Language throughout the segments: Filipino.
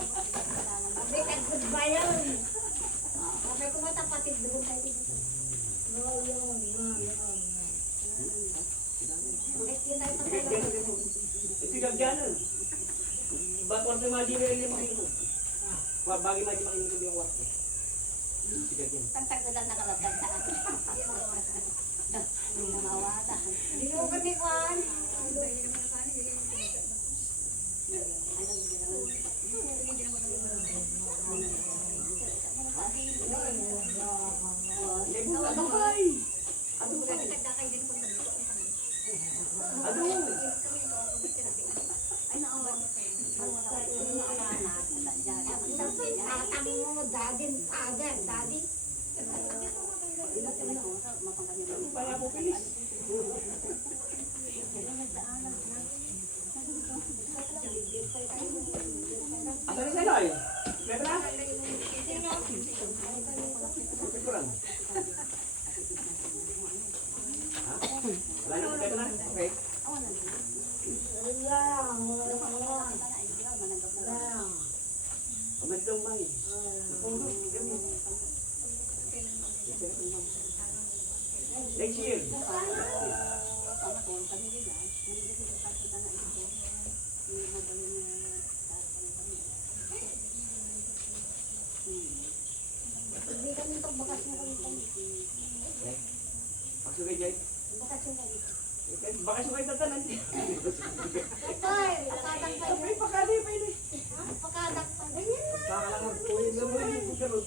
Sabi ka, goodbye yun. Sabi ko matapatid doon tayo dito. No, yun. Tigag dyan. Ba't wala tayo madi rin yung makikita? Bagay madi makikita yung kwarto. Tigag yan. Tagtagdadan na kalabdan sa akin. Hindi na mawata. Hindi mo ka ni Juan. Asa na sa'yo ay? Pwede na? Pwede ko lang. Ha? Wala na, pwede na? Okay. Kamad daw may. Next year. Hindi kami ito, bakas na kami. Pagsugay, Jay. Bakas yung kami. Baka sugay tatanan. Ay, pakadak pa yun. Pakali pa yun eh. Pakadak pa. Ganyan na. Kakalangan po yun naman yung pagkarot.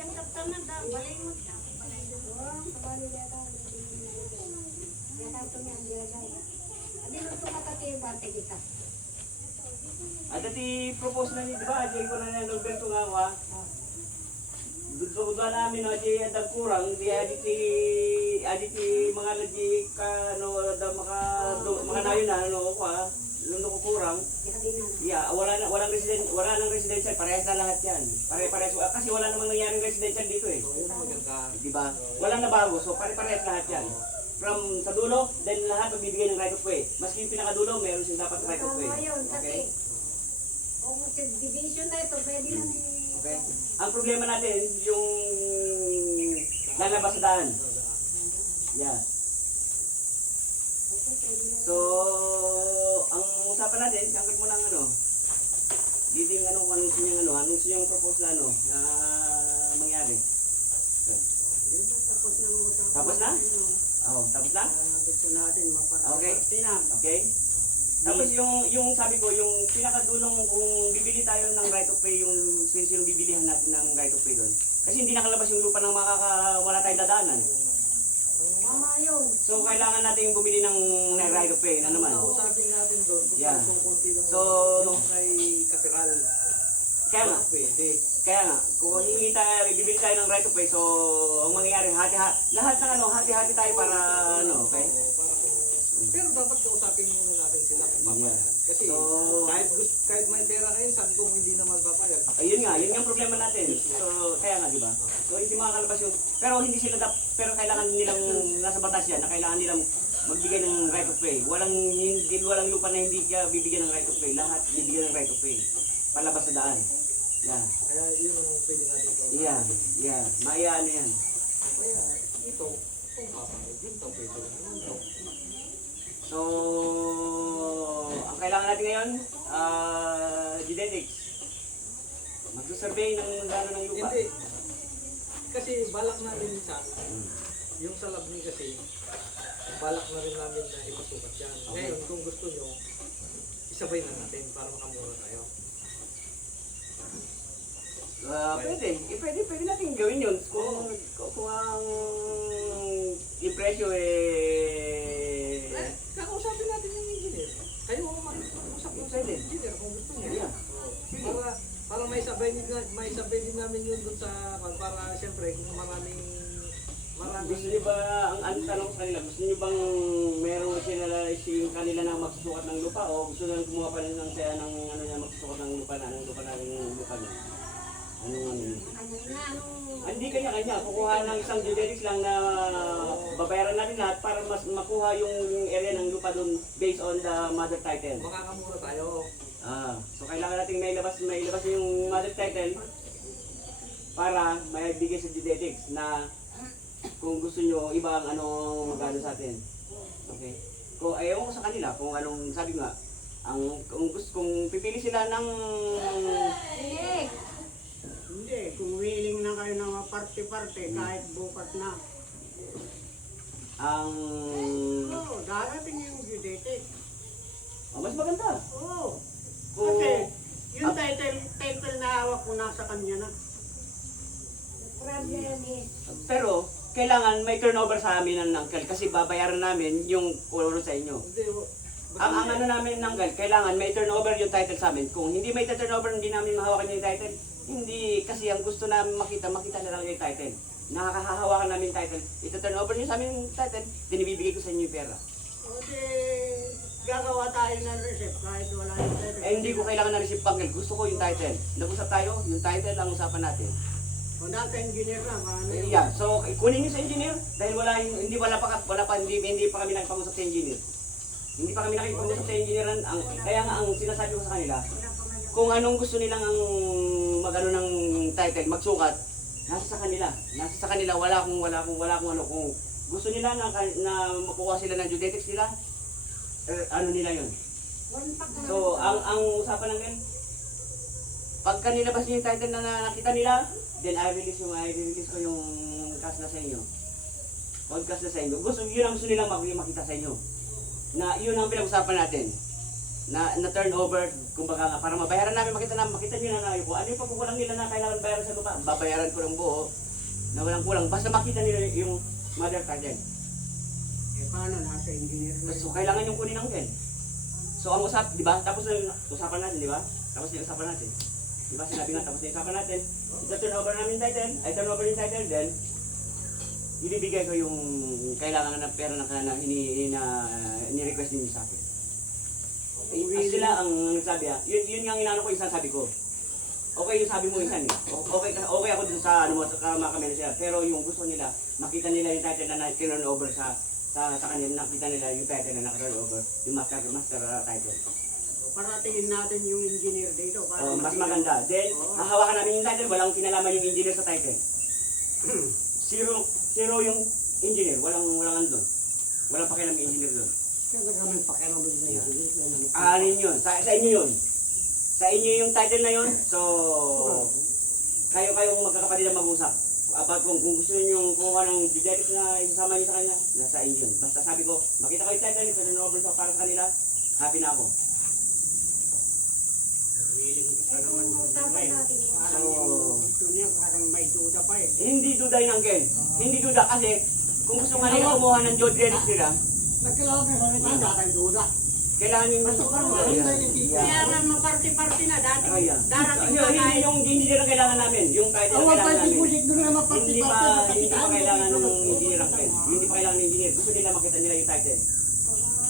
Ang kaptan na daw, balay mo. Balay mo. Kabali yata. Yata ito niya, hindi lagay. Hindi nung tumakatiba, tigita. At ati propose na ni, di ba? Jay ko na na Norberto nga wa. Gusto ko namin no, Jay at kurang. Di aditi mga lagi ka, no, da mga nayo na, no, ko ha. Lundo ko kurang. Yeah, walang residential, parehas na lahat yan. Pare-parehas, kasi wala namang nangyaring residential dito eh. Di ba? Walang nabago, so pare-parehas lahat yan. From sa dulo, then lahat magbibigay ng right of way. Maski yung pinakadulo, meron siyang dapat right of way. Okay? Kung division na ito, pwede na ni... Okay. Ang problema natin, yung lalabas sa daan. Yeah. So, ang usapan natin, sangkot mo lang ano, diding ano, kung anong sinyang ano, anong sinyang propose na ano, na mangyari. Tapos na mo. Tapos na? Oo, tapos na? Gusto natin maparang. Okay. Okay. Tapos yung sabi ko, yung pinakadulong kung bibili tayo ng right of way, yung since yung bibilihan natin ng right of way doon. Kasi hindi nakalabas yung lupa ng wala tayong dadaanan. Mama yun. So kailangan natin bumili ng right of way na naman. Usapin natin doon kung Yeah. kung konti lang So, yung kay Kapiral. Kaya nga, Pwede. kaya nga, kung hingi tayo, bibili tayo ng right of way, so ang mangyayari, lahat ng ano, hati-hati tayo para ano, okay? Pero dapat kausapin muna natin sila kung papayag. Kasi So, kahit may pera kayo, saan kung hindi naman papayag. ayun nga, yun yung problema natin. So, kaya nga, di ba? So, hindi makakalabas yung, pero hindi sila, pero kailangan nilang, nasa batas yan, na kailangan nilang magbigay ng right of way. Walang lupa na hindi ka bibigyan ng right of way. Lahat bibigyan ng right of way. Palabas sa daan. Yeah. Kaya yun ang pwede natin kausapin. Yeah. Maya ano yan. Kaya ito, kung papayag, yun ito pwede naman ito. So, ang kailangan natin ngayon, genetics. Magsusurvey ng ng lupa. Hindi. Kasi balak namin sa yung sa Labni kasi, balak na rin namin na ipasukat yan. Ngayon, kung gusto nyo, isabay na natin para makamura tayo. Pwede natin gawin yun. Kung ang yung presyo Kakausapin natin yung engineer. Kayo ang mag-usap yung Pwede. engineer kung gusto nyo. Yeah. Para may sabay din namin yun dun sa para siyempre kung maraming Gusto niyo ba, ang tanong sa kanila, gusto niyo bang meron sila yung kanila na magsusukat ng lupa o gusto nang kumuha pa rin ng saya ng ano niya magsusukat ng lupa ng lupa niya? Ano? Hindi kanya-kanya, kukuha ng isang geodetics lang na babayaran natin lahat para mas makuha yung area ng lupa doon based on the mother title. makakamura tayo. So kailangan natin may labas yung mother title para may bigay sa genetics na kung gusto nyo ibang ano magano sa atin. Okay? Kung ayaw ko sa kanila kung anong sabi nga kung pipili sila ng Hindi, kung willing na kayo ng parte-parte kahit bukas na. ang Oo, darating yung genetic. mas maganda. Oo. Kung Kasi yung title na hawak ko nasa kanya na. Problem is, pero kailangan may turnover sa amin ng uncle kasi babayaran namin yung kulo sa inyo. Hindi, Ang ano namin ng uncle, kailangan may turnover yung title sa amin. Kung hindi may turnover, hindi namin mahawakan yung title. Hindi, kasi ang gusto namin makita na lang yung title. Nakakahawakan namin yung title. Ito-turnover nyo sa amin yung title, dinibibigay ko sa inyo yung pera. O di, gagawa tayo ng receipt kahit wala yung title. Eh, hindi ko kailangan na receipt uncle. Gusto ko yung title. Nag-usap tayo, yung title ang usapan natin. O dati engineer na, paano yun? Yeah, so kunin niyo sa engineer dahil hindi pa kami nagpag-usap sa engineer. Hindi pa kami nakipag-usap sa engineer kaya nga ang sinasabi ko sa kanila, kung anong gusto nilang ang magano ng title, magsukat, nasa sa kanila. Nasa sa kanila wala akong ano kung gusto nila na makuha sila ng geodetics nila, ano nila 'yon. So ang usapan ng ganun, pagka nilabas niyo yung title na nakita nila, then i-release ko yung cash na sa inyo. Podcast na sa inyo. Yun ang gusto nilang makita sa inyo. Na yun ang pinag-usapan natin. Na turnover, kumbaga nga, para mabayaran namin, makita nyo na kung ano yung pagkukulang nila na kailangan bayaran sa lupa. Babayaran ko ng buo, na walang kulang. Basta makita nila yung mother title. Eh paano, nasa engineer na So yun? kailangan yung kunin ng ken. So ang di ba? Tapos na yung usapan natin, di ba? Tapos na yung usapan natin. Di ba sinabi nga, tapos na yung usapan natin. Turnover namin title, turnover yung title, then ibibigay ko yung kailangan ng pera na ni-request ninyo sa akin. Sila ang nagsabi yun nga inano ko yung sabi ko. Okay yung sabi mo insan eh. Okay ako dun sa ano mo sa makamena sila. Pero yung gusto nila, makita nila yung title na turn over sa kanila, nakita nila yung title na naka-turn over, yung master title. Paratingin natin yung engineer dito. Para Mas maganda. Then, hahawakan namin yung title, walang kinalaman yung engineer sa title. Zero yung engineer, walang andun. Walang pakialam yung engineer doon. Kaya kami pakialam din sa engineer. Alin yun? Sa inyo yun. Sa inyo yung title na yun. So, kayong magkakapatid na mag-usap. About kung gusto niyo kung anong genetics na isasama niyo sa kanya, nasa inyo yun. Basta sabi ko, makita ko yung title, ito na over para sa kanila, happy na ako. Willing ka eh naman kung yung usapan buhay. natin yun. Parang yung gusto niya, parang may duda pa eh. Hindi duda yun, Uncle. Hindi duda kasi kung gusto nga nila kumuha ng genetics nila, Nagkilala ka sa nila, datang duda. kailangan yung... Kaya nga maparti-parti na, dati darating Hindi, pa tayo. yung engineer ang kailangan namin. Yung title ang kailangan namin. Hindi pa kailangan ng engineer ang pen. Hindi pa kailangan ng engineer. Gusto nila makita nila yung title.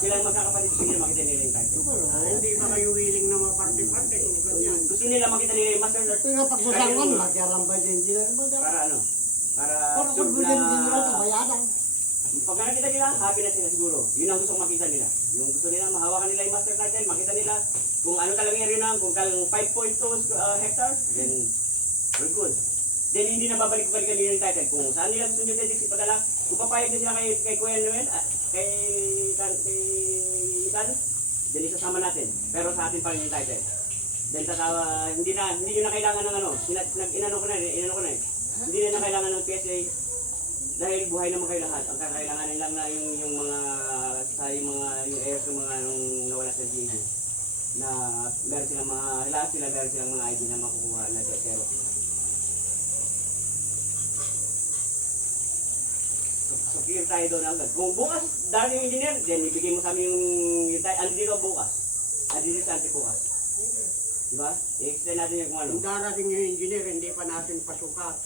Silang magkakapatid, gusto nila makita nila yung title. Hindi ba kayo willing na maparti-parti kung ganyan? Gusto nila makita nila yung master Ito yung pagsasangon, magkalang ba din sila? para ano? Para Para sure kung din sila na... sa bayaran. Pag nakita nila, happy na sila siguro. Yun ang gusto makita nila. Yung gusto nila, mahawakan nila yung master title, makita nila kung ano talaga yung area kung kalang 5.2 hectare, then we're good. Then hindi na babalik-balikan nila yung title. Kung saan nila gusto nyo dedix, ipadala. Kung papayag na sila kay Kuya Noel, kay Isan, then isasama natin. Pero sa atin pa rin yung title. Then hindi nyo na kailangan ng ano, inano ko na eh. Hindi na kailangan ng PSA. Dahil buhay naman kayo lahat. Ang kakailanganin lang na yung mga heirs ng mga nung nawala sa GG. Na meron silang mga ID na makukuha na zero. So clear tayo doon agad. Kung bukas, dahil yung engineer, then ibigay mo sa amin yung tayo. Andi dito bukas. Andi dito sa bukas. Diba? I-extend natin yung kung ano. Kung darating yung engineer, hindi pa natin pasukat.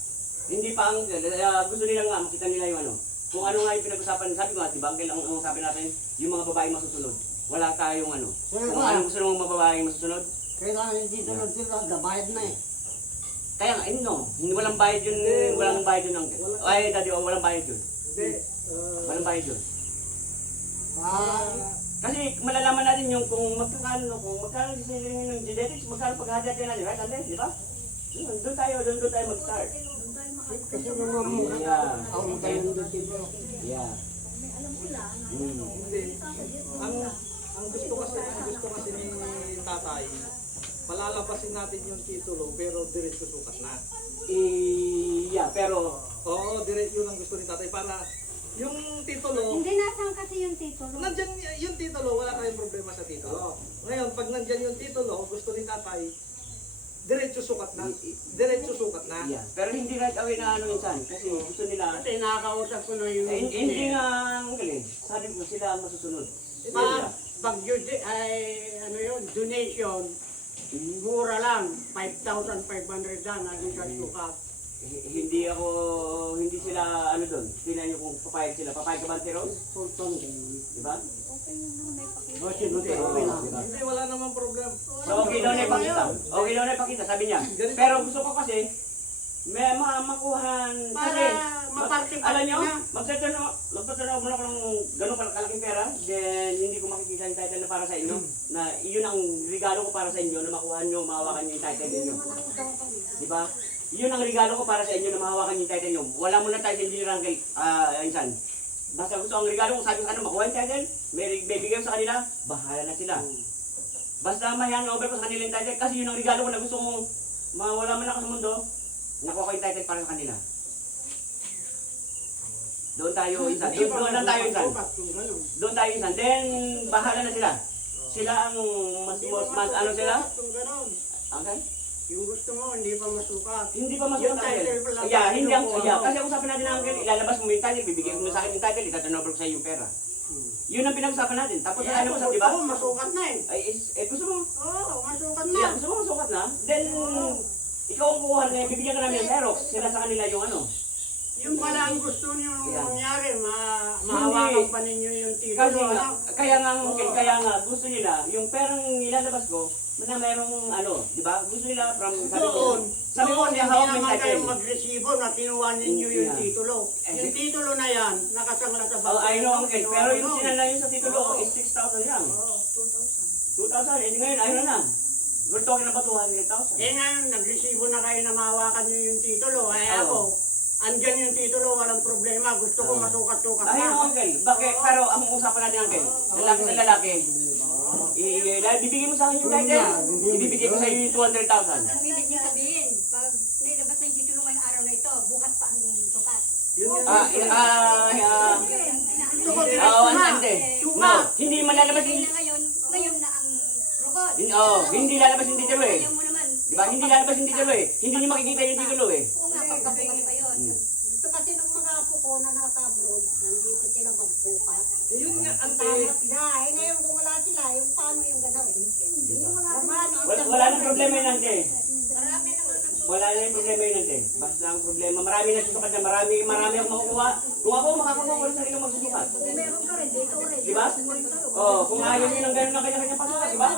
Hindi pa gusto nila nga makita nila yung ano. Kung ano nga yung pinag-usapan, sabi ko nga, di ba, ang sabi natin, yung mga babaeng masusunod. Wala tayong ano. Kung anong gusto ng mga babaeng masusunod. Kailangan hindi sunod sila, gabayad na eh. Kaya nga, hindi walang bayad yun, walang bayad yun. Ay, dati, walang bayad yun. Hindi. Walang bayad yun. Kasi malalaman natin yung kung magkano sila ng genetics, magkano paghahati natin, right? Ate, di ba? Doon tayo mag-start. Kasi naman mo, Yeah. ako ganun dito. Yeah. Hindi. Ang gusto kasi ni tatay, palalabasin natin yung titulo pero diretso sukat na. Yeah, pero Oo, diretso yun ang gusto ni tatay para yung titulo, Hindi nasaan kasi yung titulo. nandyan yung titulo, wala kayong problema sa titulo. Ngayon, pag nandyan yung titulo, gusto ni tatay, diretso sukat na. Diretso sukat na. yeah. Pero hindi right away na ano minsan kasi gusto nila Kasi nakakausap ko na yung... hindi nga ang galing. Sabi ko sila ang masusunod. Pag ay, ano yun, donation, mura lang, 5,500 lang, naging kasukat. Hindi sila ano doon. Tingnan niyo kung papayag sila. Papayag ka ba, Rose? Sultan din. Di ba? O, sinuti, okay na. Hindi, wala namang problem. So okay daw na ipakita. Okay daw na ipakita, sabi niya. Pero gusto ko kasi may makuhan Para maparty-party alam niyo, na. magtatanong mo na ako ng gano'ng kalaking pera, then hindi ko makikita yung title na para sa inyo, na iyon ang regalo ko para sa inyo na makuha nyo, mahawakan nyo yung title ninyo. Di ba? Yun ang regalo ko para sa inyo na mahawakan nyo yung title nyo. Wala mo na title engineer Uncle, insan. Basta gusto ang regalo ko, sabi ko ano, makuha yung title, may bigay ko sa kanila, bahala na sila. Basta may hangover ko sa kanila yung title, kasi yun ang regalo ko na gusto kong mawala man ako sa mundo, nakuha ko yung title para sa kanila. Doon tayo insan. Doon lang tayo insan. Doon tayo insan. Then, bahala na sila. Sila ang mas ano sila? Kung ganon. Okay? Yung gusto mo, hindi pa masukat. Hindi pa Yung masuot title pa lang. Yeah, hindi ang, Ano? yeah. Kasi usapan natin ang ilalabas mo yung title, bibigyan mo sa akin yung title, itaturnover ko sa iyo yung pera. Yun ang pinag-usapan natin. Tapos ano mo sa, di ba? Oo, masukat na eh. Ay, gusto mo? Oo, masukat na. Yeah, gusto mo masukat na? Then, ikaw ang kukuha na, bibigyan ka namin ng Xerox. Sila sa kanila yung ano. Yung pala ang gusto niyo Yeah. mangyari, mahawakan pa ninyo yung Kasi titulo. nga, kaya nga, gusto nila, yung perang ilalabas ko, na merong ano, di ba? Gusto nila from, Doon, sabi ko, hindi hindi hawak mo yung naman kayo title. mag-resibo na kinuha ninyo yung Yeah. titulo. Yung titulo na yan, nakasangla sa Oh, I know, Uncle. Pero yung Ano? sinala yun sa titulo ko is 6,000 lang. Oo. 2,000. Eh, ngayon, ayun na. We're talking about 200,000. Eh ngayon, nag-resibo na kayo na mahawakan nyo yung titulo. Ay Oo. ako, andyan yung titulo, walang problema. Gusto ko Oo. masukat-sukat Ayun, na. Uncle. Bakit? Pero ang usapan natin, Uncle, lalaki sa lalaki, bibigyan mo sa akin yung title, ibibigay ko sa iyo yung 200,000. Ang ibig niya sabihin, pag nailabas na yung titulo ngayong araw na ito, bukas pa ang sukat. Yun yun. Gusto ko Oo, diretso na. ante. Suka. No, hindi malalabas Ngayon yung... na ngayon na ang rukod. Hindi lalabas yung titulo eh. Ayaw mo naman. Diba? Hindi lalabas yung titulo eh. Hindi niyo makikita yung titulo eh. Oo nga, pagkabukas pa yun. Gusto kasi ng mga apo ko na nasa abroad, nandito sila magsukat. Yun nga, ante. Tama sila. Eh ngayon kung wala sila, yung paano yung gano'n? Yung wala Wala nang problema yun, ante. Marami naman ang Wala na yung problema yun, ante. Basta ang problema, marami nagsusukat na, marami akong makukuha. Kung ako, makakakuha ko rin sarili kong magsusukat. meron ka rin dito rin. Diba? Oo, kung ayaw nyo ng gano'n ng kanya-kanya pasukat, diba?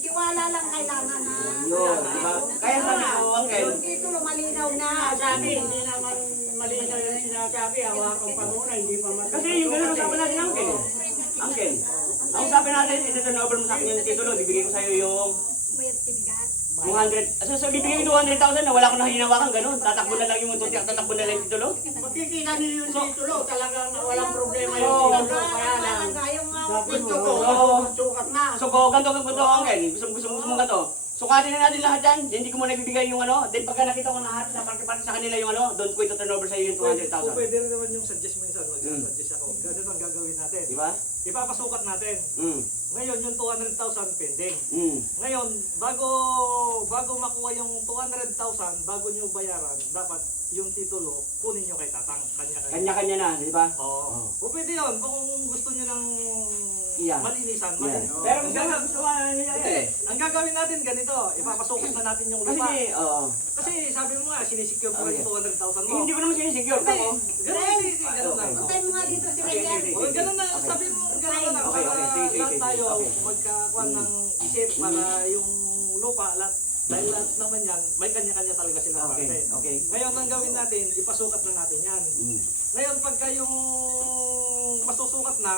Tiwala lang kailangan na. Yun, diba? Kaya sabi ko, Uncle, Yung titulo malinaw na. Sabi, hindi naman malinaw yung sinasabi. Hawakan pa muna, hindi pa masukat. kasi yung gano'n usapan natin, Uncle. Uncle, ang usapan natin, ito-turnover mo sa akin yung titulo, bibigay ko sa'yo yung mayat tibigat. 200, so bibigay ko 200,000 na wala ko na hinawakan, gano'n. Tatakbo na lang yung tuti, tatakbo na lang yung titulo. Makikita niyo yung titulo, talagang walang problema yung Oo. titulo. Kaya lang, Yung gusto ko, Oo. masukat na. So, ganito, Uncle. Gusto mo ganito. Sukatin na natin lahat yan. Hindi ko muna ibibigay yung ano. Then pagka nakita ko na sa parte-parte sa kanila yung ano, doon ko ito turnover sa iyo yung Kung 200,000. pwede rin naman yung suggest mo insan, mag-suggest ako. Ganito ang gagawin natin. Di ba? Ipapasukat natin. Ngayon, yung 200,000 pending. Ngayon, bago makuha yung 200,000, bago nyo bayaran, dapat yung titulo, kunin nyo kay Tatang. Kanya-kanya. Kanya-kanya na, di ba? Oo. O pwede yun, kung gusto nyo ng Yeah. malinisan, Yeah. malinisan. Pero gusto nga nila Hindi, eh. ang gagawin natin ganito, ipapasukat na natin yung Kasi, lupa. oo. Kasi sabi mo nga, sinisecure ko Okay. yung 200,000 Eh, mo. hindi ko naman sinisecure Hindi, ako. ganun kasi, ganun lang. Okay. Puntay mo nga dito si Okay, Ryan. sige, O, ganun na, sabi mo, ganun na lang. Okay, Para okay, sige, lahat sige, tayo okay. magkakuan ng isip para yung lupa, lahat, dahil lahat naman yan, may kanya-kanya talaga sila Okay, parte. okay. Ngayon, ang gawin natin, ipasukat na natin yan. Ngayon, pagka yung masusukat na,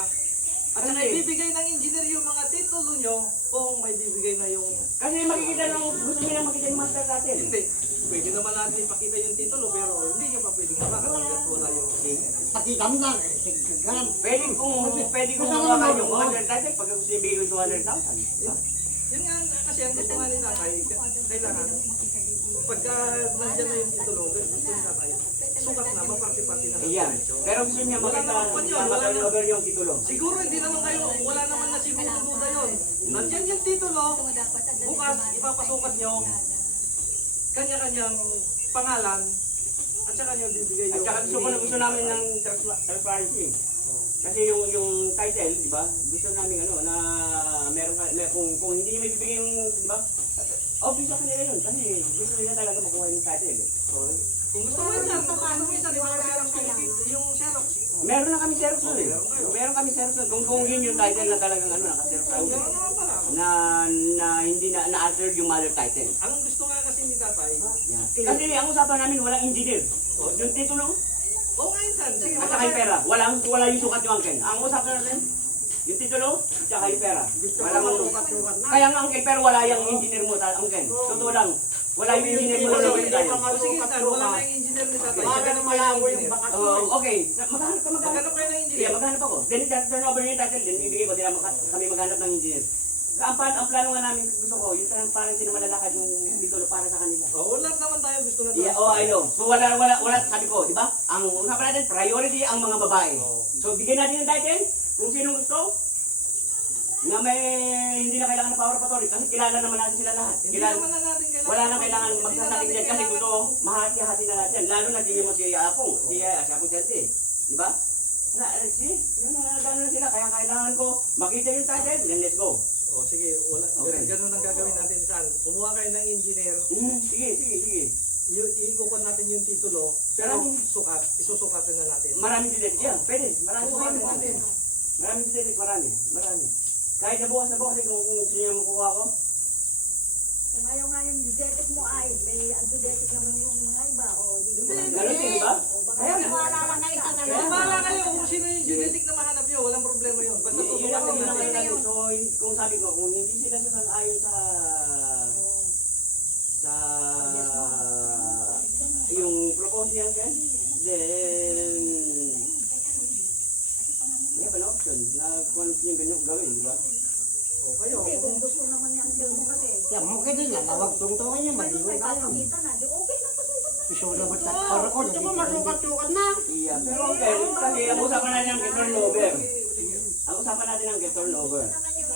At saka ibibigay ng engineer yung mga titulo nyo kung may bibigay na yung... Kasi makikita ng gusto nila makita yung master natin. Hindi. Pwede naman natin ipakita yung titulo pero hindi nyo pa pwedeng hawakan hanggat wala yung... Pakita mo lang. Ganun. Pwede kung mawakan yung master natin pag gusto niya bigay yung 200,000. Yun nga kasi ang gusto nga ni tatay, kailangan pagka nandiyan na yung titulo, gusto ni tatay, sukat na, maparti-parti na ng Ayan. diretso. Pero gusto niya Wala makita naman yun, wala na naman. over yung titulo. Siguro hindi naman kayo, wala naman na siguro duda yun. Nandiyan yung titulo, bukas ipapasukat nyo, kanya-kanyang pangalan, at saka nyo bibigay At yung... saka gusto namin ng transparency. Kasi yung title, di ba? Gusto namin ano na kung hindi may bibigay yung, di ba? Obvious sa kanila yun kasi gusto nila talaga makuha yung title. Kung gusto mo yan, kung gusto mo yan, yung Xerox. Meron na kami Xerox nun eh. Meron kami Xerox nun. Kung yun yung title na talagang ano, naka-Xerox sa Meron naman pala. na hindi na-altered yung mother title. Ang gusto nga kasi ni tatay, Yeah. Kasi ang usapan namin walang engineer. Yung titulo oo nga yun, sige, at saka yung pera. Wala yung sukat yung angkin. Ang usapan natin, yung titulo at saka yung pera. Gusto ko Walang matukat-tukat na. kaya nga angkin pero wala yung engineer mo angkin. Totoo lang. Wala yung engineer mo sa Hindi tayo. pa O sige, Tan, wala na matukat-tukat. yung engineer ni tatay. Para Maghanap na kayo ng malabo yung engineer. bakas Oh, mo. okay. Maghanap ka. Maghanap kayo ng Yeah, engineer. maghanap ako. Then turn over yung title, then bibigay ko din kami maghanap ng engineer. Ang plano nga namin gusto ko, yung transparency na malalakad yung titulo para sa kanila. Oo, lahat naman tayo gusto na Yeah, oh, I know. So wala sabi ko, di ba? Ang usapan natin, priority ang mga babae. So bigyan natin yung title kung sino gusto na may hindi na kailangan ng power of authority kasi kilala naman natin sila lahat. Hindi naman na natin kailangan. Wala na kailangan magsasaling dyan kasi gusto mahati-hati na natin. Lalo na hindi mo si Apong, si Apong Chelsea. Di ba? Gano'n na sila, kaya kailangan ko makita yung title, then let's go. O sige, wala. Okay. Ganun ang gagawin natin saan. Kumuha kayo ng engineer, Sige. iikukot natin yung titulo, pero sukat, isusukatan na natin. Maraming details yan. Pwede. Maraming natin. Maraming details. Marami. Kahit na bukas kung gusto niya makuha ko. Kung ayaw nga yung diabetic mo ay, may antidiabetic naman yung mga iba. O, di ba? Ganun din, di ba? Kaya wala lang na isa na Kaya lang. bahala kayo kung sino yung genetic na mahanap nyo, walang problema yun. Basta Yun lang susukatin ang natin. natin. So, kung sabi ko, kung hindi sila sasang-ayon sa yung propose niya kan, then may pa na option na kung ano yung ganyan gawin, di ba? O kayo, Kasi kung gusto naman ni Uncle mo kasi, Kaya mungkin nila, tawag tungtungan niya, may maliwan tayo. papakita na, di okay na pasukat na. Iso na ba tayo? Para ko, Gusto ko masukat-tukat na. Iya, pero okay, kasi ang usapan natin ang turnover. Ang usapan natin ang turnover.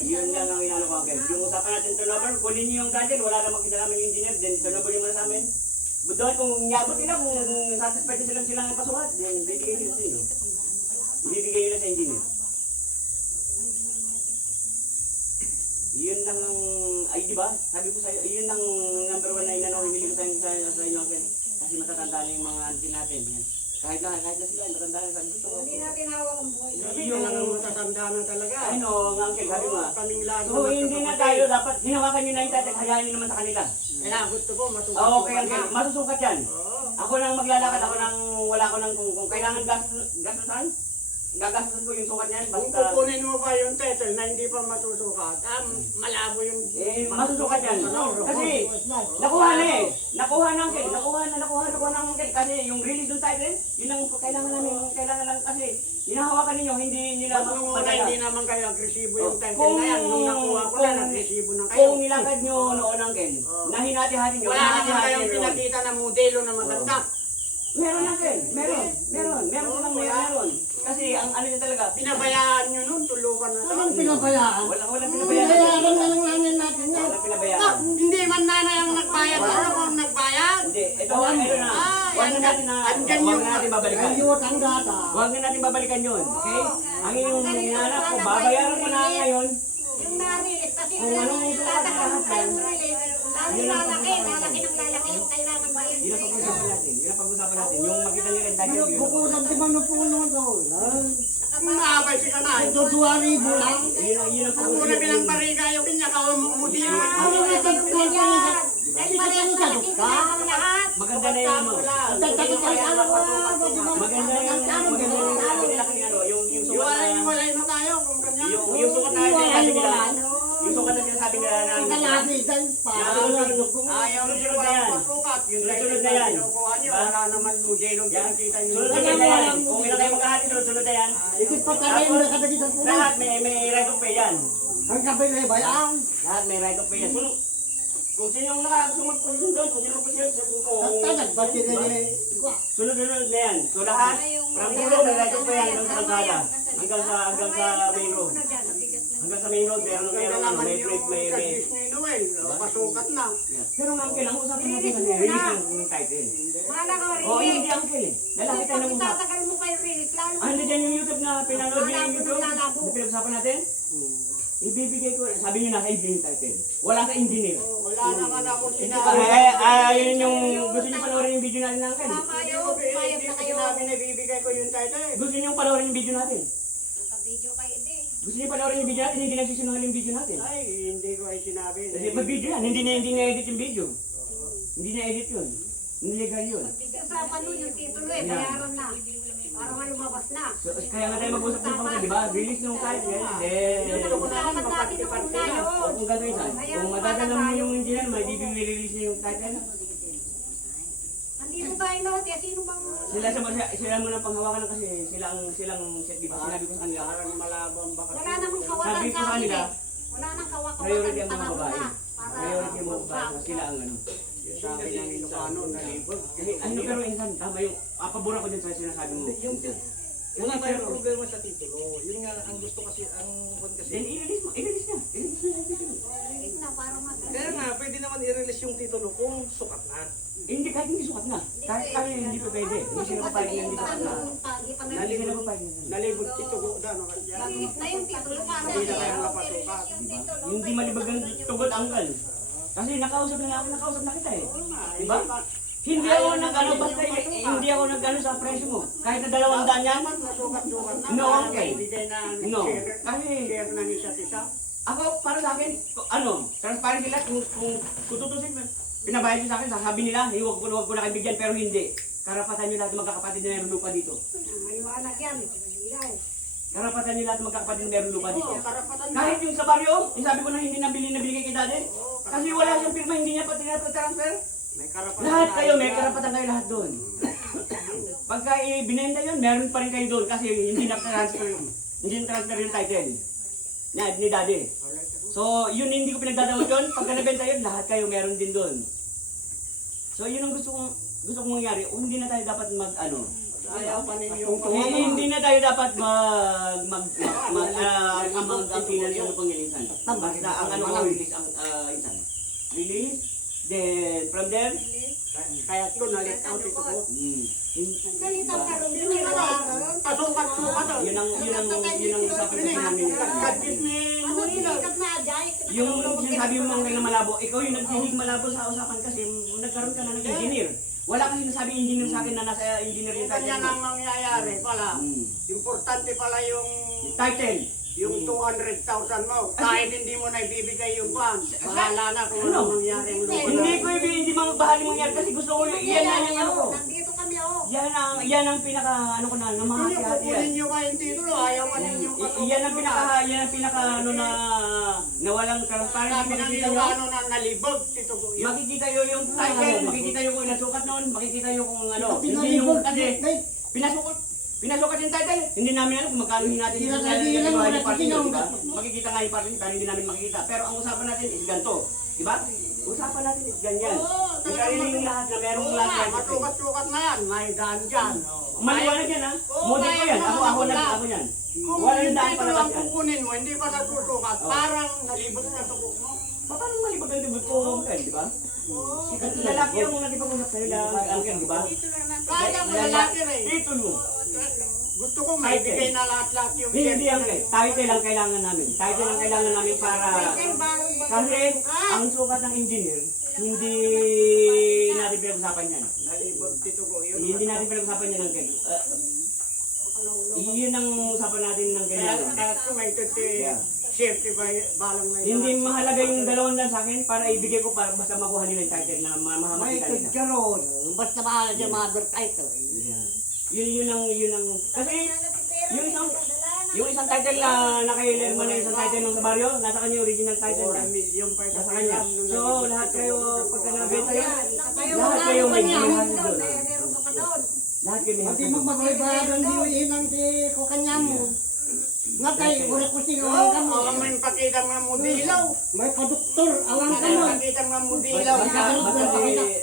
Yun lang ang inano ko ang yung usapan natin turnover, kunin niyo yung title, wala namang kinalaman yung engineer, then turnover yung mga sa amin. Doon kung nyabot nila, kung satisfied na silang ipasukat, then bibigay nila sa inyo. Ibibigay nila sa engineer. Yun lang ang, ay di ba? Sabi ko sa iyo, yun ang number 1 na inano, hindi ko sa inyo Uncle. Kasi matatanda na yung mga auntie natin. Yan. Kahit na sila, matanda na sabi ko. Hindi natin hawak ang buhay. Sabi yun ang matatanda na talaga. Ay no, nga Uncle, sabi mo nga. Kaming lahat So hindi na tayo dapat, hinawakan nyo na yung title, hayaan nyo naman sa kanila. Kaya gusto ko masukat. Oo, okay Uncle, masusukat yan. Ako nang maglalakad, wala ko nang kung kailangan gastusan, gagastusan ko yung sukat niyan, Kung basta kukunin mo pa yung title na hindi pa masusukat, malabo yung... masusukat yan. Kasi nakuha na eh. Nakuha na Uncle. Kasi yung release ng title, yun ang kailangan lang kasi hinahawakan ninyo, hindi nila Pag nung una, madala. hindi naman kayo agresibo yung title Kung- na yan. Nung nakuha ko na, agresibo na kayo. Kung nilakad nyo noon Uncle, na hinati-hati nyo, Wala naman hinati-hati kayong nyo. pinakita na modelo na maganda. Meron Uncle, meron. Kasi ang ano niya talaga, Pinabayaan nyo nun, tulukan na Anong to. pinabayaan? walang pinabayaan. Pinabayaan na lang namin natin yan. Walang pinabayaan. Hindi man nanay ang nagbayad. Ano kung nagbayad? Hindi, ito na. Huwag na natin babalikan. Ayot ang data. Huwag na natin babalikan yun, okay? Ang iyong hinahanap ko, babayaran mo na ngayon. Yung narilis, kasi Kung anong ito tatanong tayong release, lalaki ng lalaki yung kailangan ba yun? Yun ang pag-usapan natin. Yung makita nyo rin tayo yun. Bukusan di man na po naman daw. Maabay si kanay. Ito 2,000 lang. Yun ang Ang una bilang bariga yung kanya ka modelo. Ano na ito? Dahil parehas malaki na ang lahat. Maganda na yung ano. Maganda yung nilaki ano, yung sukat Iwalay na tayo kung kanya. Ayaw niyo Sunod na yan. walang pasukat. Yung Sunod na yan. kinukuha niyo, Diba? wala naman modelong Yan. pinakita niyo. Sunod na yan. Kung ilan kayo magkahati, sunod na yan. Ikot pa tayo yung nakadagit ang puno. Lahat may right of pay yan. Ang kabay na bayaan. Lahat may right of pay yan. Sunod. Kung sino yung nakasumagpasyon doon, kung sino magpasyon, Tatagad ba sila ni... sunod-sunod na yan. So lahat, from dulo may right of pay hanggang sa kalsada. Hanggang sa main road. Hanggang sa main road, meron Kaya ano, naman may yung plate, may... kay Disney Noel, pasukat na. Pero ang uncle, ang usapan natin kasi release yung title. Wala ka Oo, rin. hindi uncle eh. Lalaki tayo ng usap. Tatagal mo kayo release lalo. Ano dyan yung YouTube na pinanood niyo yung YouTube? Lalabo. Na pinag-usapan natin? Ibibigay ko, sabi niyo nasa engineer title. Wala sa engineer. Wala naman ako Yun sinabi. yung gusto niyo panoorin yung video natin uncle. Tama Hindi yun. ko Pumayag hindi na ko kayo. sinabi na bibigay ko yung title. Gusto niyo panoorin yung video natin. Naka-video kayo din. Gusto niyo panoorin yung video natin, hindi nagsisinungaling yung video natin. Ay, hindi ko ay sinabi. Kasi mag-video yan, hindi na edit yung video. Hindi na edit yun. Illegal yun. Usapan nun yung titulo eh. Bayaran na. Para nga lumabas na. So, kaya nga tayo mag-usap ng pangka, di ba? Release ng title yan. Yun ang usapan natin ng una yun. Kung gagawin saan, kung madadala mo yung engineer, may release niya yung title. Nandito tayo lahat eh. Sino bang... Sila mo na panghawakan kasi silang set, di ba? Sinabi ko sa kanila. Parang malabang baka. Wala namang kawalan Sabi ko sa sa akin kanila, eh. Wala nang kawalan priority ang mga panahon babae. na. Para Priority ang mga babae. Kasi sila ang ano. Sabi ng Ilocano, nalibog. Kasi ano pero insan, tama yung, pabura ko dyan sa sinasabi mo. Wala tayong problema sa titulo. Yun nga, ang gusto kasi, ang kwan kasi. Then i-release mo, i-release na. I-release na yung title. release na para Kaya nga, pwede naman i-release yung titulo kung sukat na. Hindi, kahit hindi sukat na. Kahit tayo hindi pa pwede. Hindi sila papayag na hindi sukat na. Hindi sila papayag na. Nalibog ito ko na kaya. Release na yung titulo para Hindi na kayo napasukat. Hindi malibag ang tugot anggal. Kasi nakausap na kita eh. Diba? Hindi ako nag-ano, basta hindi ako nag-ano sa presyo mo. Kahit na 200 yan, Masukat-sukat na. No, okay. Bigay na no. share. Kasi Share ng isa't isa. ako, para sa akin, transparent sila, kung tutusin, pinabayad nyo sa akin, sasabi nila, huwag ko na kaibigan, pero hindi. Karapatan nyo lahat ng magkakapatid na meron lupa dito. Maliwanag yan. Ilaw. Karapatan nyo lahat ng magkakapatid na meron lupa dito. Oo, karapatan na. Kahit yung sa baryo, yung sabi ko na hindi nabili kay daddy, kasi wala siyang pirma, hindi niya pa transfer. May karapatan Lahat na. kayo, may karapatan kayo lahat doon. Pagka binenta yun, meron pa rin kayo doon kasi hindi na-transfer yung title ni daddy. So, yun hindi ko pinagdadawat yun. Pagka nabenta yun, lahat kayo meron din doon. So, yun ang gusto kong mangyari. O, hindi na tayo dapat Ayaw pa ninyo. hindi na tayo dapat mag-angkinan yung pangilisan. Basta ang ano ko, release ang insan. Release, then from there, Kaya ito, na-let out ito ko. Salita ka rin. Hindi mo alam. Pasukat-sukat. yun ang usapan namin. Kadis ni Ano sinikat na ajay? Yung sinasabi mo mga kailang malabo, ikaw yung nagiging malabo sa usapan kasi nagkaroon ka na ng engineer. Wala kang sinasabi engineer sa akin na nasa engineer yung Kanya title nang mo. mangyayari pala. Importante pala yung Title. 200,000 mo. Kahit hindi mo na ibibigay yung pan. Bahala na kung Ano? ano mangyari. Hindi ko hindi mga bahali mangyari kasi gusto ko yan na yung ano ko. Nandito kami oh. Yan ang pinaka ano ko na Hindi, namahati-hati kukunin yan. nyo kayong titulo. Ayaw pa ninyo Yan ang pinaka ano na walang transparency. Sabi ng Makikita nyo. Ilocano na nalibog. Ito ko yun. Makikita nyo yung title, makikita nyo kung ilang sukat noon, makikita nyo kung ano. Hindi Pinalibog. yung kasi pinasukat yung title, hindi namin alam kung magkano natin Hindi yung na lang, wala yung party sigaw. nyo, diba? Makikita nga yung party nyo, pero hindi namin makikita. Pero ang usapan natin is ganito, diba? Usapan natin is ganyan. Oo, Yung lahat na merong Oo lahat nga, yan. masukat-sukat na yan. May daan dyan. Maliwanag yan ha? Model ko yan, ako yan. Kung Wala yung yung daan titulo palabas ang yan. kukunin mo, hindi pa nasusukat. Oo. Parang nalibog sa tuko mo. Paano malibag ang dibot ko, di ba? Lalaki yung mga nakipag-usap sa'yo lang, angkin, di ba? Kaya mo lalaki rin. Titulo. Gusto ko maibigay na lahat-lahat yung Hindi ang title lang kailangan namin. Title lang kailangan namin para kasi ang sukat ng engineer hindi natin pinag-usapan yan. Nalibog tito ko yun. Hindi natin pinag-usapan yan ng ganyan. Yun ang usapan natin ng ganyan. Kaya ko may safety by balang na Hindi mahalaga yung 200 sa akin para ibigay ko para basta makuha nila yung title na May mahamakita nila. kagkaroon. Basta bahala dyan mga advertiser. Yeah. Yun ang kasi yung isang Yung isang title na nakahilir mo na isang title nung sa baryo, nasa kanya yung original title niya. 4 million pa Nasa kanya. So, lahat kayo, pagka nabenta yan, Kayo lahat wala kayo pa may niya. hati doon. Meron ka pa doon. Lahat kayo may hati Hindi doon. magmagbayad ang diwiin ang di ko kanya mo. Nga kay, wala ko singawan ka mo. Oo, may pakita mga mudilaw. May kaduktor, awang ka May mo. pakita mga mudilaw.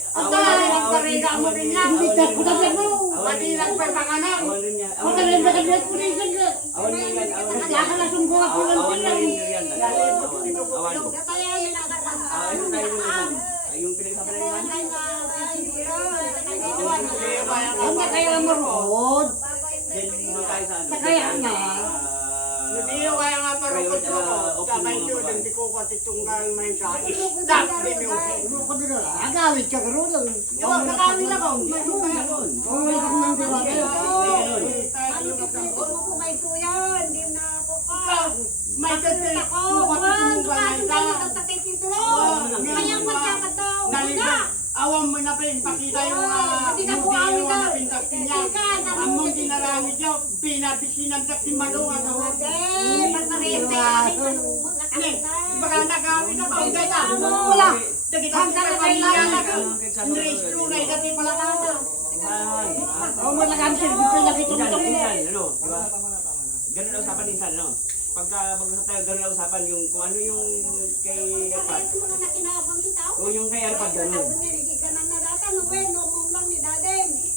Ang dahil ang karega mo rin niya. Hindi ka ko na mo. Matilang pa yung panganak. Awan rin niya. Kung ka rin ba ka pulisan ka. Awan rin yan. Awan rin Kaya ka na sunggo ako lang Awan sila. rin yan. Awan. Kaya yung nakakatawa. Ito tayo yung isang. Yung pinagsasabi na naman. Ang na kaya marod. Then, doon tayo sa ano. Kaya na. Nadiyo kaya nga parukot ko. Sabay ko, hindi ko katitunggal may sa isdak din yung. Ano ko din na. Agawit ka karoon. Yung nakawin ako. Ganon. Oh, may nang diwa. Ganon. Kung po may tuya, hindi na ako ka. May kasi Ako, ko katitunggal may sa. Kaya magkakataw. Nalibig. Awam mo na pa yung pakita yung Hindi ka po amin mudilaw daw. na pintas niya. Among tinaramid niya, pinabisinan sa timalungan. Baka nagawin na ba? Wala. Dagitan ka na kailangan. Indres tunay kasi pala ka. Oh, malagam sir. Dito lagi Insan, tutok. insan, ano, di ba? Ganun ang usapan insan, ano? Pagka mag-usap tayo, ganun ang usapan yung kung ano yung kay Arpad. O yung kay Arpad, ganun.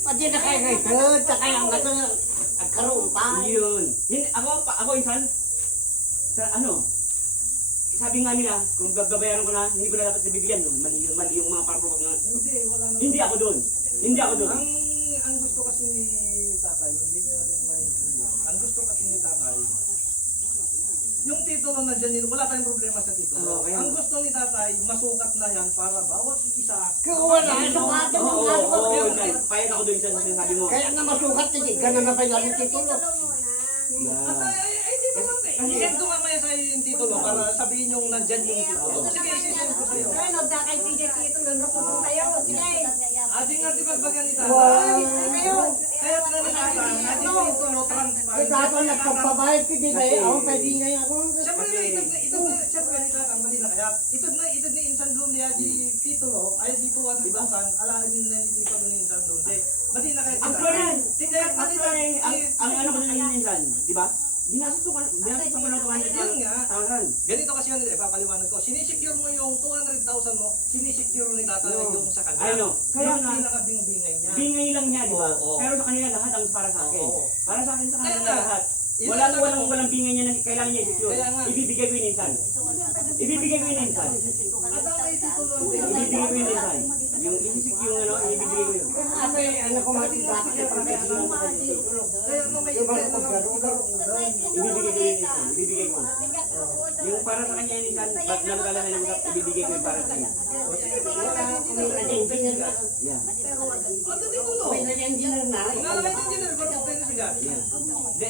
Pati na kayo ngayon. Kaya ang gato na. Agkaroon pa. Yun. Ako insan, sa ano, sabi nga nila, kung babayaran ko na, hindi ko na dapat bibigyan doon. Mali yun, mali yung mga parapropag na. Hindi, wala naman. Hindi ako doon. Hindi ako doon. Ang gusto kasi ni tatay, hindi natin maintindihan. Ang gusto kasi ni tatay, yung titulo na dyan, wala tayong problema sa titulo. Oo, kaya- Ang gusto ni tatay, masukat na yan para bawat isa. Kaya wala. Sukatan Oo, yung oo, ano. oo, insan. Payag ako doon insan sa sinasabi mo. Kaya nga masukat kasi. Ganun na pa yung aling titulo. At ay, dito lang eh. I-send ko mamaya sa iyo yung titulo para sabihin yung nandyan yung titulo. Sige, i-send ko sa'yo. Adi nga di pagbagan ni tatay. Kaya nga ni tatay, adi ko yung tulo transfer. Kaya dato nagpagpabayad ko din kayo. Ako pwede ngayon ako. Siyempre siyempre ni tatay, mali na kaya. Ito ni Insan Blonde, di titulo, ay di 200,000, alaala niyo na ni titulo ni Insan Blonde. Mali na kaya. Actually, ang ano ko doon yung insan, di ba? Binastos ko ng 200,000. Ganito kasi yun, papaliwanag ko. Sinisecure mo yung 200,000 mo, sinisecure ni tatay yung sa kanya. I know. Kaya Yung nga, pinakabing-bingay niya. bingay lang niya, di ba? Oo. Pero sa kanila lahat ang para sa akin. Oo. Para sa akin sa Kaya kanila nga, lahat. yun Walang ang walang sabi ko. walang bingay niya na kailangan niya i-secure. Kaya nga. Ibibigay ko yun insan. Ibibigay ko yun insan. At ang may titulo ang Ibibigay ko yun insan. Yung i-secure yung ano, ibibigay ko yun. Ako ano ko matibak. Kaya nga may Ibibigay ko yun insan. Ibibigay ko. Yung para sa kanya yun insan, ba't nalala na yung usap, ibibigay ko yun para sa kanya. Yeah. Ano titulo? May nag-engineer na. Ngalakay ng engineer, pero kung pwede siya. Yeah. De,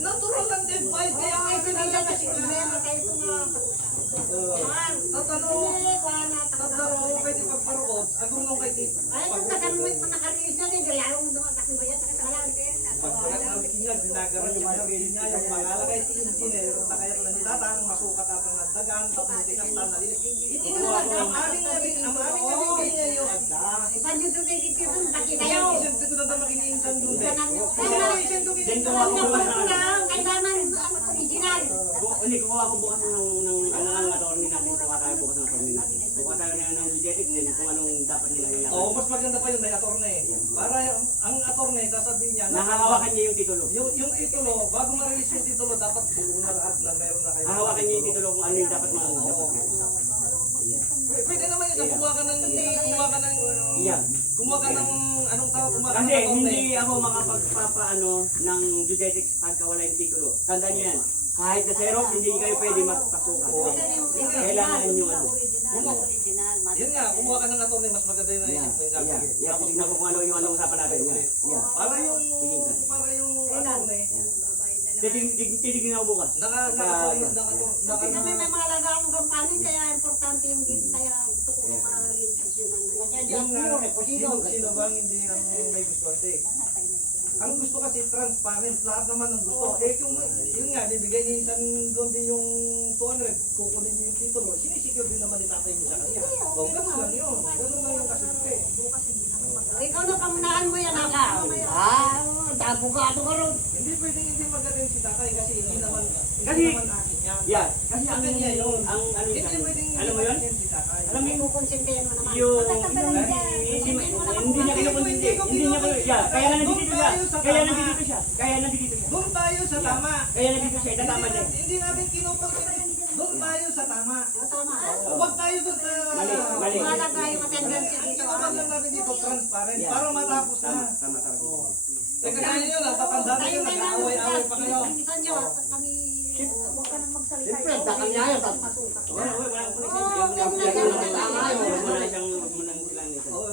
Natural lang din, bayad. Kaya nga ganun lang kasi tatanong pwede pagparood, agong nung kay Tito. Pagpagat ng kinga, ginagaran yung mga rin niya, yung mangalakay si engineer, na kaya na ni Tatang, masukat at ang dagan, tapos di kasta na rin. Ito na ang aming kanya yung agda. Kaya isang ko na naman kiniinsan doon. Kaya isang ko then kiniinsan hindi, kukuha ko bukas ng attorney natin. Kukuha tayo bukas ng attorney natin. Kukuha tayo ng budgetic din kung anong dapat nila nilakay. Oo, mas maganda pa yun, may attorney. Para ang attorney, sasabihin niya, Nakahawakan niya yung titulo. yung titulo, bago ma-release yung titulo, dapat buo na lahat na meron na kayo. Hahawakan niya yung titulo kung ano yung dapat mga dapat. Pwede naman yun, kumuha ka ng, Yeah. kumuha ka ng, anong tawag, kumuha ka ng Kasi attorney. hindi ako makapagpapaano ng budgetics pagka wala yung titulo. Tandaan niyo yan. Kahit na Xerox, hindi kayo pwede magpasukan. Kailangan nyo ano. Yun nga, kumuha ka ng attorney, mas maganda yun na Yeah. isip mo yung sabi. Yeah. Yeah. Tingnan ko kung ano yung usapan natin. Yeah. Yeah. Para yung attorney, Titignan ako bukas. Kasi kami may mga alagaan ng kampanin, kaya importante yung gift, kaya gusto ko rin kasyonan na Kaya yun. di ako rekusino. Sino bang hindi ang may gusto ate? Ang gusto kasi transparent, lahat naman ang gusto. Eh kung yun nga, bibigay niyo isang doon din yung 200, kukunin niyo yung titulo, sinisecure din naman ni tatay mo sa kanya. O, ganun lang yun. Ganun lang yung kasimple. Ikaw na pamunaan mo yan, Aka. Abogado ka ron. Hindi pwedeng hindi magaling si tatay kasi hindi naman Kasi- akin yan. Yeah, kasi Sa kanya yun. ang ano Hindi yan, pwedeng hindi alam mo yun? magaling si tatay. Alam mo yun, Kukonsintihan mo naman. yung hindi niya kinukonsinti, hindi niya yeah, kaya nga nandito siya, kaya nandito siya, kaya nandito siya. Doon tayo sa tama. Kaya nandito siya, itatama niya. Hindi natin kinukonsinti. Doon tayo sa tama. Tama. Huwag tayo doon sa... Mali. Mahalaga yung attendance Ang dito. kinukuha lang natin dito, transparent, Yeah. para matapos Tama, na. tama. Teka tayo yun, tatanda na yun, nag-aaway-aaway pa kayo. Isa nyo, kami... Huwag ka nang magsalita. Siyempre, dakal niya yun. Wala akong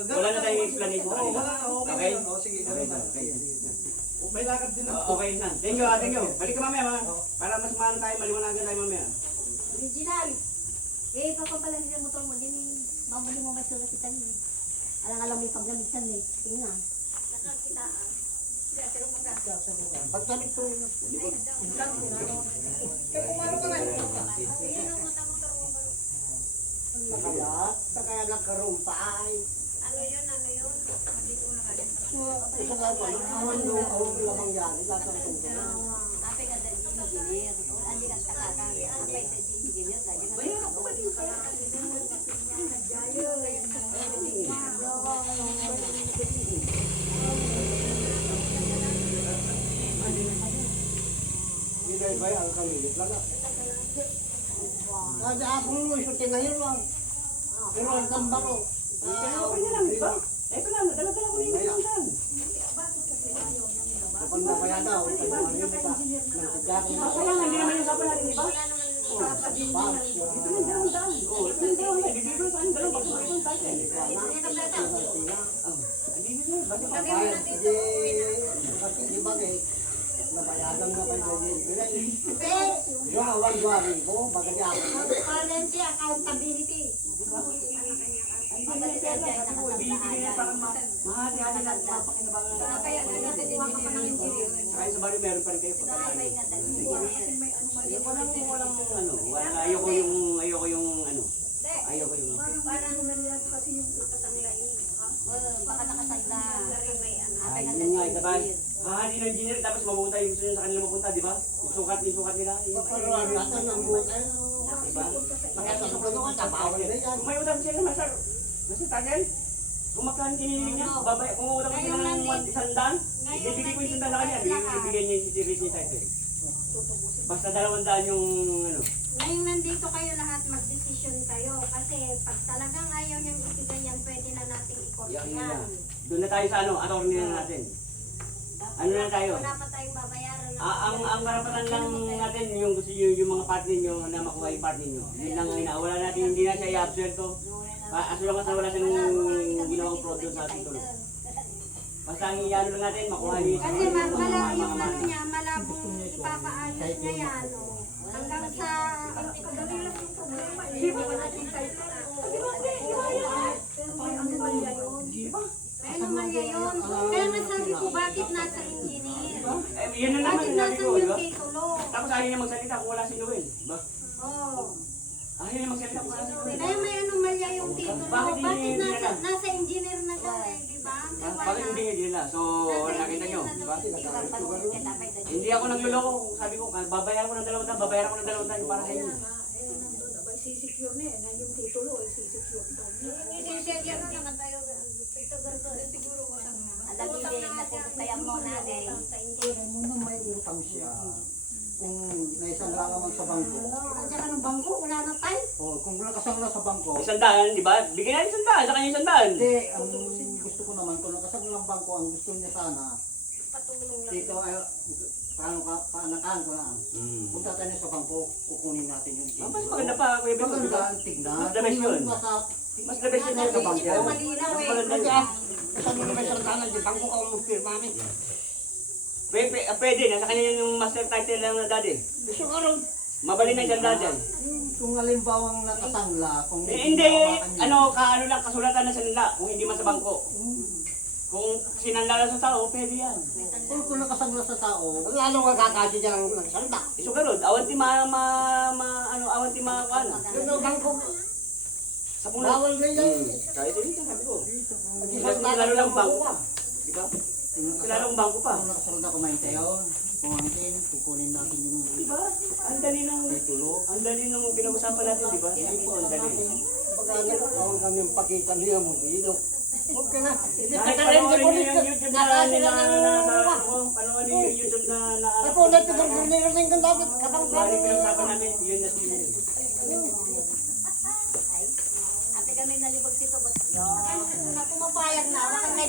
wala na tayong explanation sa Oo, kanila. wala, okay. Okay? O, sige, Okay, ganun na. okay. May lakad din ako. Okay na. Thank you, thank you. Balik ka mamaya, ma. Para mas maano tayo, maliwanagan tayo mamaya. Original. Eh, papapala nila motor mo din eh. Mamuli mo may sulat kita eh. Alang-alang may paglamitan eh. Tingnan. Nakakitaan. Pero Pagsalit ko. Kaya nagkaroon pa ay. Ano yun? Hindi ko na kaya. Isa nga pa, naman yung lamang yan. Lahat ng tungkol. Ape ka dyan engineer. Andi ka takatan. Ape ka dyan engineer. Bayan ako ba din pala? Hindi ba ang kamilit lang. Kasi ako mo, isutin na yun lang. Pero ang tambaro. Okay na lang, di ba? Ito lang, dala-dala ko yung isang. Kapag na kaya daw, pag ano yun ka. Ako lang, hindi naman yung sabi natin, di ba? Ito yung dalawang. Oh, ito yung dalawang. Bibigyan sa akin dalawang. Bakit mo ibang tayo? Di bagay, nabayagan na kayo ganyan. Yung awang duwari ko, bagay ako. Transparency, accountability. Bibigyan niya parang mahati-hati lang papakinabangan. Kaya nagkukuha ka pa ng engineer. Kaya sa barrio meron pa rin kayo pagkain. Ayoko yung Parang malat kasi yung nakatangla yun. Baka nakasagda. May ano. Ape ka yun nga, dyan diba? engineer. Hahali ng engineer, tapos mapupunta yung gusto nyo sa kanila mapunta, di ba? Yung sukat nila. Pero ang lahat ng mutay, Diba? makasasok ko naman, tabawal na yan. Kung may utang siya naman, sir. Kasi tagal. Kung magkano kinilig niya, babay, kung utang ko siya ng 100, ibibigay ko yung 100 na kanya, ibibigay niya yung series niya tayo. Basta 200 yung ano. Ngayon nandito kayo lahat, mag-decision kayo. Kasi pag talagang ayaw niyang ibigay yan, pwede na nating ikot Yan yan. na. Doon na tayo sa ano, attorney na natin. Ano na tayo? Wala pa tayong babayaran. Ang karapatan lang natin yung gusto yung mga partner nyo na makuha yung partner nyo. Yun lang ang wala natin, hindi na siya i-absuelto. As long as wala siyang ginawang fraud doon sa ating tulo. Basta ang iano lang natin, makuha niyo yung Kasi yung ano niya, malabong ipapaayos niya yan. Hanggang sa... Dali lang yung problema. Hindi ba natin tayo? May anomalya yun. May anomalya yun. Kaya nga sabi ko, bakit nasa engineer? Yun na naman Bakit sabi nasa ko, di yung ba? titulo? Tapos ayaw niya magsalita kung wala si Noel. Diba? Oh. Ayaw niya magsalita kung wala si Noel. Kaya may anomalya yung titulo. Bakit hindi nila? Nasa engineer na siya eh, di ba? Bakit hindi niya nila? So, nakita nyo, di ba? Hindi ako nagluloko. Sabi ko, babayaran ko ng 200, babayaran ko ng 200 para sa inyo. Sisecure na yan. Yung titulo ay sisecure daw. Isisegyan na naman tayo. Siguro ko lang. Alam niyo din, napupuntayan mo na eh. Muna may utang siya. Kung naisang lang naman sa bangko. Nandiyan ka ng bangko, wala na tayo. O, kung nakasangla sa bangko. 100, di ba? Bigyan natin 100, sa kanya 100. Hindi, ang gusto ko naman, kung nakasangla ng bangko, ang gusto niya sana, Patulong lang. dito ay, paanakaan ko na. Punta tayo sa bangko, kukunin natin yung Ah, mas maganda pa, Kuya Beto, di ba? Maganda ang tignan. Mas the best yun. Mas the best yun sa bangko. Malinaw Mas eh. maganda Kasi yun. kasi mo naman sa tanan, di bangko ka umupir, mami. Pwede, nasa kanya yung master title lang na daddy. Gusto ko rin. Mabali na dyan daddy. Kung halimbawang nakasangla, kung Hindi, hawakan niya. ano lang, kasulatan na sanla, kung hindi man sa bangko. Kung sinanla lang sa tao, pwede yan. Kung nakasangla sa tao, lalo magkakasya dyan ang salda. Iso garod, awan ti awan ti ano. Yung bangko, Sa pula. bawal na yan. Kahit hindi, sabi ko. Lalo lang bangko pa. Diba? Lalo ang bangko pa. Kung nakasalda ko mainte yun, pumangkin, kukunin natin yung Diba? Ang dali ng, titulo. ang dali ng pinag-usapan natin, diba? Hindi po, ang dali. Pagka nakakawang kami yung pakita niya mo dito. Huwag ka na. Kahit panoorin niyo yung YouTube na nila, panoorin niyo yung YouTube na Ako na ito, gargaling kang dapat. Kapang Bali pinag-usapan namin, yun na sila. Ate kami nalibag dito. Kung mapayag na, baka may